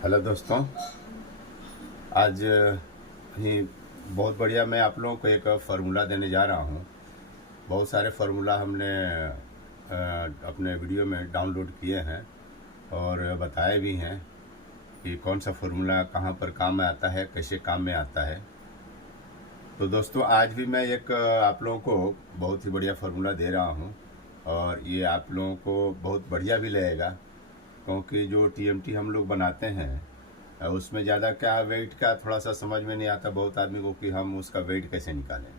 Hello दोस्तों। आज ही बहुत बढ़िया मैं आप लोगों को एक फार्मूला देने जा रहा हूँ। बहुत सारे फार्मूला हमने अपने वीडियो में डाउनलोड किए हैं और बताए भी हैं कि कौन सा फार्मूला कहाँ पर काम में आता है, कैसे काम में आता है। तो दोस्तों आज भी मैं एक आप लोगों को बहुत ही बढ़िया फार्मूला दे रहा हूँ और ये आप लोगों को बहुत बढ़िया भी लगेगा, क्योंकि जो टीएमटी हम लोग बनाते हैं उसमें ज़्यादा क्या वेट का थोड़ा सा समझ में नहीं आता बहुत आदमी को कि हम उसका वेट कैसे निकालें।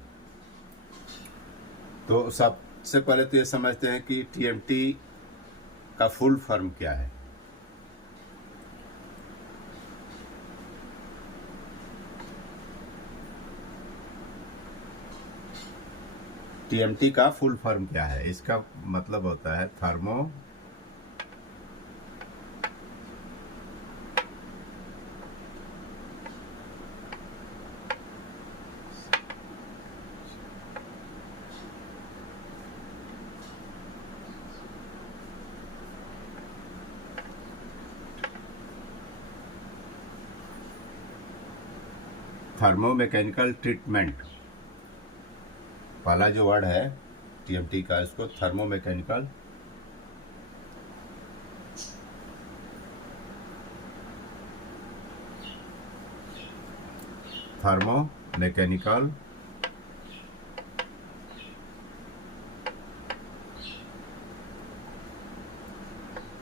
तो सबसे पहले तो ये समझते हैं कि टीएमटी का फुल फॉर्म क्या है। टीएमटी का फुल फॉर्म क्या है? इसका मतलब होता है थर्मोमैकेनिकल ट्रीटमेंट। पहला जो वर्ड है टीएमटी का, इसको thermomechanical thermomechanical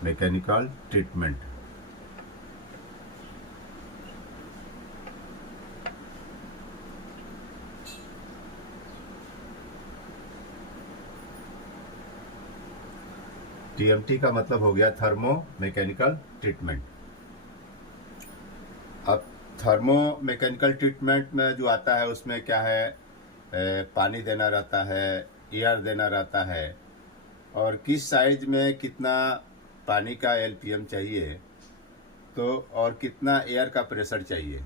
mechanical treatment. TMT का मतलब हो गया थर्मो मैकेनिकल ट्रीटमेंट। अब थर्मो मैकेनिकल ट्रीटमेंट में जो आता है उसमें क्या है, पानी देना रहता है, एयर देना रहता है, और किस साइज में कितना पानी का एलपीएम चाहिए तो और कितना एयर का प्रेशर चाहिए,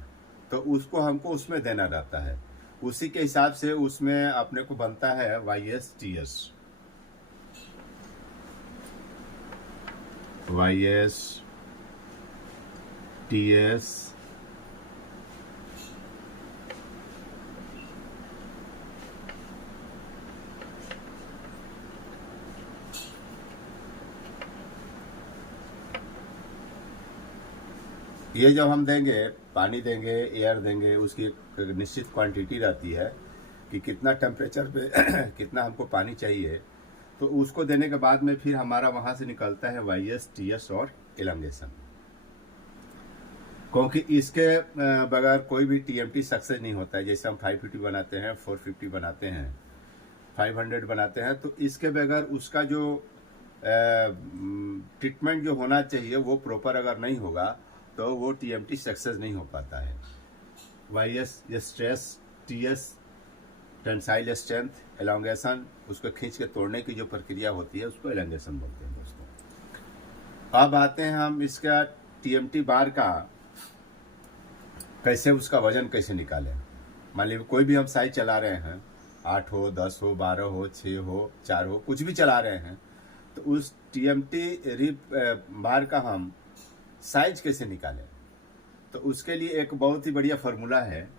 तो उसको हमको उसमें देना रहता है। उसी के हिसाब से उसमें अपने को बनता है YS TS। ये जब हम देंगे, पानी देंगे, एयर देंगे, उसकी एक निश्चित क्वांटिटी रहती है कि कितना टेम्परेचर पे कितना हमको पानी चाहिए, तो उसको देने के बाद में फिर हमारा वहाँ से निकलता है YS TS और एलंगेशन। क्योंकि इसके बगैर कोई भी टीएमटी सक्सेस नहीं होता है। जैसे हम 550 बनाते हैं, 450 बनाते हैं, 500 बनाते हैं, तो इसके बगैर उसका जो ट्रीटमेंट जो होना चाहिए वो प्रॉपर अगर नहीं होगा तो वो टीएमटी सक्सेस नहीं हो पाता है। YS ये stress, TS tensile strength, elongation उसको खींच के तोड़ने की जो प्रक्रिया होती है उसको एलोंगेशन बोलते हैं दोस्तों। अब आते हैं हम इसका टीएमटी बार का कैसे, उसका वजन कैसे निकालें। मान लीजिए कोई भी हम साइज चला रहे हैं, 8 हो, 10 हो, 12 हो, 6 हो, 4 हो, कुछ भी चला रहे हैं, तो उस टीएमटी रिप बार का हम साइज कैसे निकालें। तो उसके लिए एक बहुत ही बढ़िया फार्मूला है।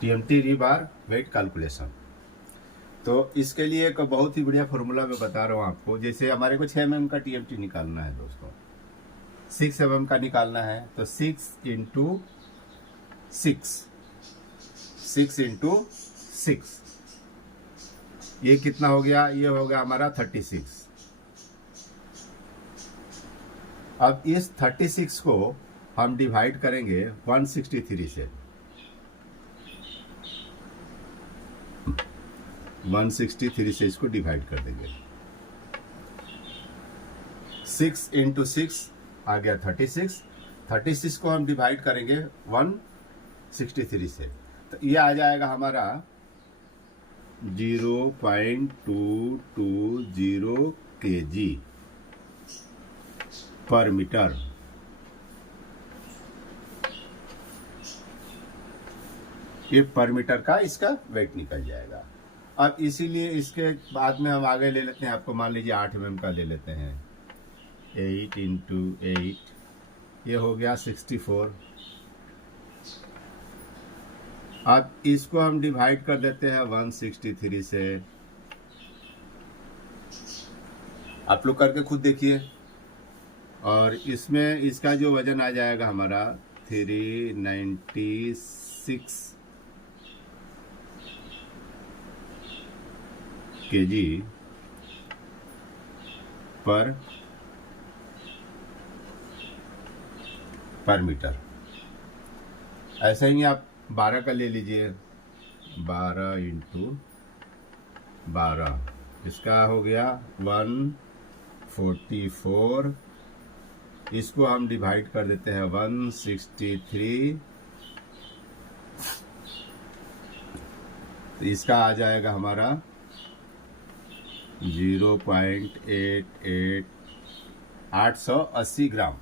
TMT rebar weight calculation. तो इसके लिए एक बहुत ही बढ़िया फार्मूला मैं बता रहा हूँ आपको। जैसे हमारे को 6 mm का टीएमटी निकालना है दोस्तों, 6 mm का निकालना है, तो 6 इंटू 6 ये कितना हो गया? ये हो गया हमारा 36। अब इस 36 को हम डिवाइड करेंगे 163 से। 163 से इसको डिवाइड कर देंगे। 6 इंटू 6 आ गया 36, 36 को हम डिवाइड करेंगे 163 से, तो ये आ जाएगा हमारा 0.220 kg पर मीटर। ये पर मीटर का इसका वेट निकल जाएगा। अब इसीलिए इसके बाद में हम आगे ले लेते हैं, आपको मान लीजिए 8 mm का ले लेते हैं, 8 × 8, ये हो गया 64। अब इसको हम डिवाइड कर देते हैं 163 से, आप लोग करके खुद देखिए। और इसमें इसका जो वजन आ जाएगा हमारा 396 kg पर मीटर। ऐसा ही आप 12 का ले लीजिए, 12 × 12, इसका हो गया 144। इसको हम डिवाइड कर देते हैं 163, तो इसका आ जाएगा हमारा 880 ग्राम।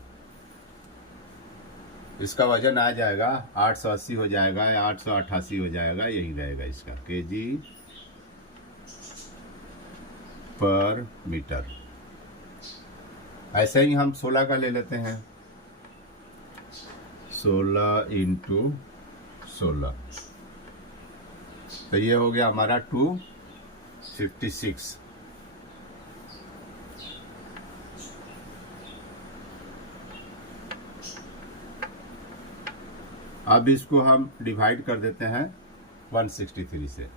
इसका वजन आ जाएगा 880 हो जाएगा या 888 हो जाएगा, यही रहेगा इसका केजी पर मीटर। ऐसे ही हम 16 का ले लेते हैं, 16 × 16, तो ये हो गया हमारा 256। अब इसको हम डिवाइड कर देते हैं 163 से,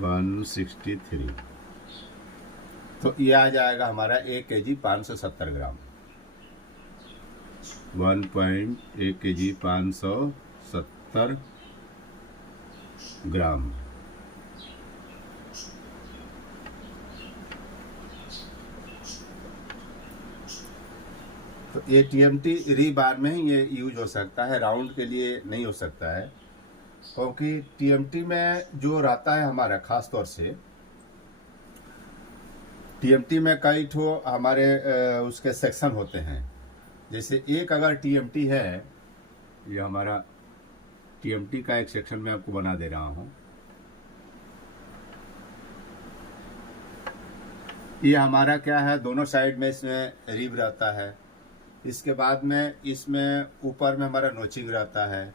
163, तो ये आ जाएगा हमारा 1 kg 570 ग्राम, 1 kg 570 ग्राम। तो ये TMT रीबार में ही ये यूज हो सकता है, राउंड के लिए नहीं हो सकता है, क्योंकि TMT में जो रहता है हमारा खास तौर से TMT में कई ठो हमारे उसके सेक्शन होते हैं। जैसे एक अगर TMT है, ये हमारा TMT का एक सेक्शन मैं आपको बना दे रहा हूँ। ये हमारा क्या है, दोनों साइड में इसमें रिब रहता है। इसके बाद में इसमें ऊपर में हमारा नोचिंग रहता है।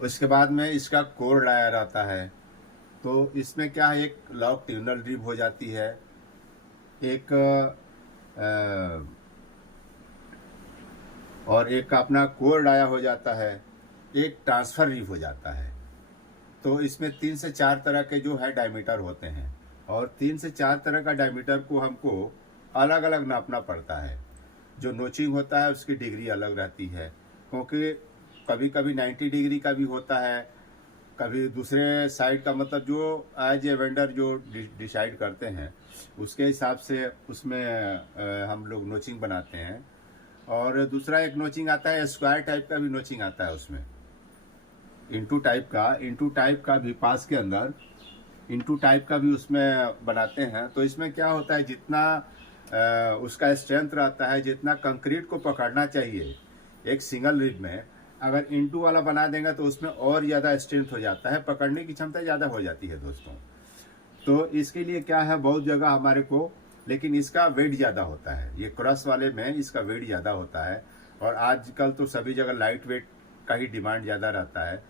उसके बाद में इसका कोर डाया रहता है। तो इसमें क्या है, एक लॉक ट्यूनल रिब हो जाती है, एक और एक अपना कोर डाया हो जाता है, एक ट्रांसफर रिब हो जाता है। तो इसमें 3 से 4 तरह के जो है डायमीटर होते हैं, और 3 से 4 तरह का डायमीटर को हमको अलग अलग नापना पड़ता है। जो नोचिंग होता है उसकी डिग्री अलग रहती है, क्योंकि कभी कभी 90 डिग्री का भी होता है, कभी दूसरे साइड का, मतलब जो एज ए वेंडर जो डिसाइड करते हैं उसके हिसाब से उसमें हम लोग नोचिंग बनाते हैं। और दूसरा एक नोचिंग आता है, स्क्वायर टाइप का भी नोचिंग आता है, उसमें इंटू टाइप का भी पास के अंदर इंटू टाइप का भी उसमें बनाते हैं। तो इसमें क्या होता है, जितना उसका स्ट्रेंथ रहता है, जितना कंक्रीट को पकड़ना चाहिए एक सिंगल रिब में, अगर इंटू वाला बना देंगे तो उसमें और ज़्यादा स्ट्रेंथ हो जाता है, पकड़ने की क्षमता ज़्यादा हो जाती है दोस्तों। तो इसके लिए क्या है, बहुत जगह हमारे को, लेकिन इसका वेट ज़्यादा होता है, ये क्रॉस वाले में इसका वेट ज़्यादा होता है। और आजकल तो सभी जगह लाइट वेट का ही डिमांड ज़्यादा रहता है।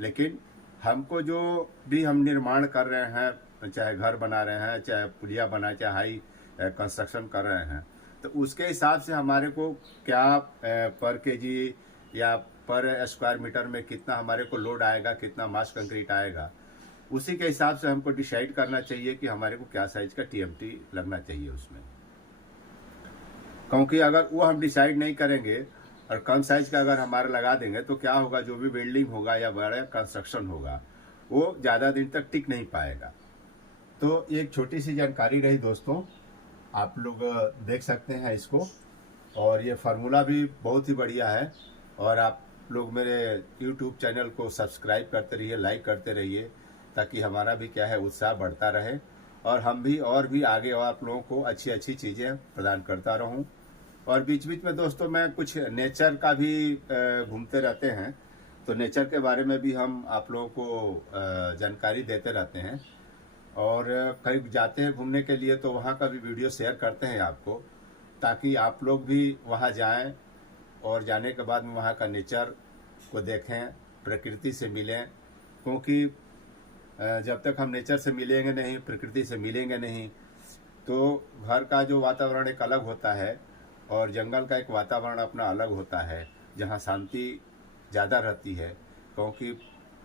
लेकिन हमको जो भी हम निर्माण कर रहे हैं, चाहे घर बना रहे हैं, चाहे पुलिया बना, चाहे हाई कंस्ट्रक्शन कर रहे हैं, तो उसके हिसाब से हमारे को क्या पर केजी या पर स्क्वायर मीटर में कितना हमारे को लोड आएगा, कितना मास कंक्रीट आएगा, उसी के हिसाब से हमको डिसाइड करना चाहिए कि हमारे को क्या साइज का TMT लगना चाहिए उसमें। क्योंकि अगर वो हम डिसाइड नहीं करेंगे और कम साइज का अगर हमारा लगा देंगे, तो क्या होगा, जो भी बिल्डिंग होगा या बड़ा कंस्ट्रक्शन होगा वो ज़्यादा दिन तक टिक नहीं पाएगा। तो एक छोटी सी जानकारी रही दोस्तों, आप लोग देख सकते हैं इसको। और ये फार्मूला भी बहुत ही बढ़िया है। और आप लोग मेरे YouTube चैनल को सब्सक्राइब करते रहिए, लाइक करते रहिए, ताकि हमारा भी क्या है उत्साह बढ़ता रहे और हम भी आगे आप लोगों को अच्छी अच्छी चीज़ें प्रदान करता रहूं। और बीच बीच में दोस्तों मैं कुछ नेचर का भी घूमते रहते हैं, तो नेचर के बारे में भी हम आप लोगों को जानकारी देते रहते हैं। और कहीं जाते हैं घूमने के लिए तो वहाँ का भी वीडियो शेयर करते हैं आपको, ताकि आप लोग भी वहाँ जाएं और जाने के बाद में वहाँ का नेचर को देखें, प्रकृति से मिलें। क्योंकि जब तक हम नेचर से मिलेंगे नहीं, प्रकृति से मिलेंगे नहीं, तो घर का जो वातावरण एक अलग होता है और जंगल का एक वातावरण अपना अलग होता है, जहाँ शांति ज़्यादा रहती है। क्योंकि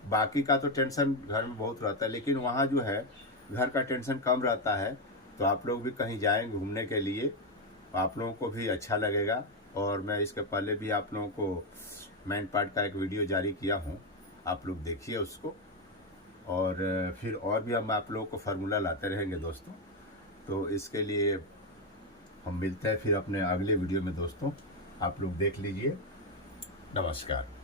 बाकी का तो टेंशन घर में बहुत रहता है, लेकिन वहाँ जो है घर का टेंशन कम रहता है। तो आप लोग भी कहीं जाएं घूमने के लिए, आप लोगों को भी अच्छा लगेगा। और मैं इसके पहले भी आप लोगों को मेन पार्ट का एक वीडियो जारी किया हूँ, आप लोग देखिए उसको। और फिर और भी हम आप लोगों को फार्मूला लाते रहेंगे दोस्तों। तो इसके लिए हम मिलते हैं फिर अपने अगले वीडियो में दोस्तों, आप लोग देख लीजिए। नमस्कार।